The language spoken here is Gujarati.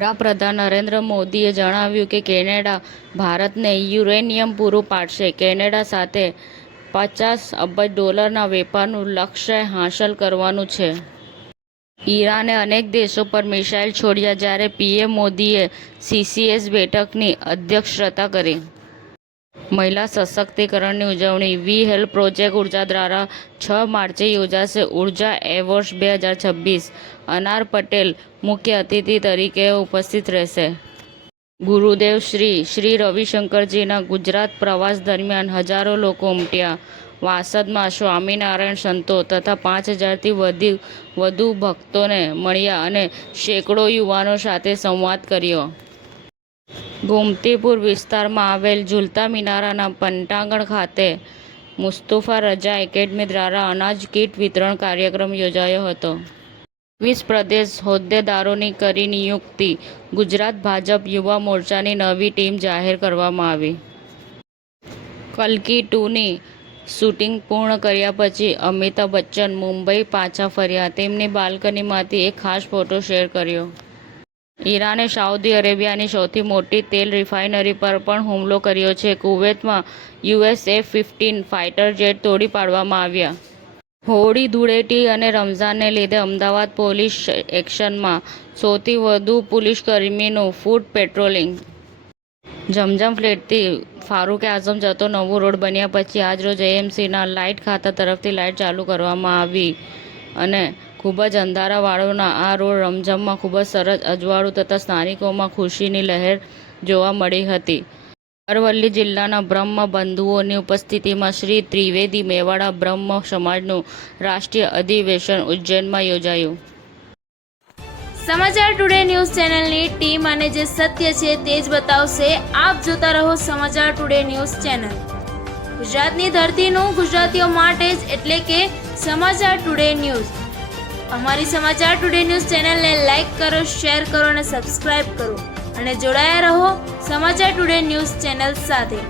વડાપ્રધાન નરેન્દ્ર મોદીએ જણાવ્યું કે કેનેડા ભારતને યુરેનિયમ પૂરું પાડશે. કેનેડા સાથે $50 અબજ વેપારનું લક્ષ્ય હાંસલ કરવાનું છે. ઈરાને અનેક દેશો પર મિસાઇલ છોડ્યા જ્યારે પીએમ મોદીએ સીસીએસ બેઠકની અધ્યક્ષતા કરી. મહિલા સશક્તિકરણની ઉજવણી વી હેલ્પ પ્રોજેક્ટ ઉર્જા દ્વારા 6 માર્ચે યોજાશે. ઉર્જા એવોર્ડ્સ 2026 અનાર પટેલ મુખ્ય અતિથિ તરીકે ઉપસ્થિત રહેશે. ગુરુદેવ શ્રી રવિશંકરજીના ગુજરાત પ્રવાસ દરમિયાન હજારો લોકો ઉમટ્યા. વાસદમાં સ્વામિનારાયણ સંતો તથા 5000થી વધુ ભક્તોને મળ્યા અને સેંકડો યુવાનો સાથે સંવાદ કર્યો. ગોમતીપુર વિસ્તારમાં આવેલ ઝૂલતા મિનારાના પટાંગણ ખાતે મુસ્તફા રઝા એકેડમી દ્વારા અનાજ કીટ વિતરણ કાર્યક્રમ યોજાયો હતો. 21 પ્રદેશ હોદ્દેદારોની કરી નિયુક્તિ. ગુજરાત ભાજપ યુવા મોરચાની નવી ટીમ જાહેર કરવામાં આવી. કલ્કી 2ની શૂટિંગ પૂર્ણ કર્યા પછી અમિતાભ બચ્ચન મુંબઈ પાછા ફર્યા. તેમની બાલ્કનીમાંથી એક ખાસ ફોટો શેર કર્યો. ઈરાને સાઉદી અરેબિયાની સૌથી મોટી તેલ રિફાઇનરી પર પણ હુમલો કર્યો છે. કુવૈતમાં યુએસ F-15 ફાઇટર જેટ તોડી પાડવામાં આવ્યા. હોળી, ધૂળેટી અને રમઝાનને લીધે અમદાવાદ પોલીસ એક્શનમાં. સૌથી વધુ પોલીસકર્મીનું ફૂટ પેટ્રોલિંગ. જમજમ ફ્લેટથી ફારૂક આઝમ જતો નવો રોડ બન્યા પછી આજરોજ એએમસીના લાઇટ ખાતા તરફથી લાઇટ ચાલુ કરવામાં આવી અને ખૂબ જ અંધારાવાળોના આ રોડ રમઝમમાં ખૂબ જ સરસ અજવાળું તથા સ્થાનિકોમાં ખુશીની લહેર જોવા મળી હતી. અરવલ્લી જિલ્લાના બ્રહ્મ બંધુઓની ઉપસ્થિતિમાં શ્રી ત્રિવેદી મેવાડા બ્રહ્મ સમાજનું રાષ્ટ્રીય અધિવેશન ઉજ્જૈનમાં યોજાયું. સમાચાર ટુડે ન્યૂઝ ચેનલની ટીમ અને જે સત્ય છે તે જ બતાવશે. આપ જોતા રહો સમાચાર ટુડે ન્યૂઝ ચેનલ. ગુજરાતની ધરતીનું ગુજરાતીઓ માટે જ એટલે કે સમાચાર ટુડે ન્યૂઝ. અમારી સમાચાર ટુડે ન્યૂઝ ચેનલને લાઇક કરો, શેર કરો અને સબસ્ક્રાઇબ કરો અને જોડાયા રહો સમાચાર ટુડે ન્યૂઝ ચેનલ સાથે.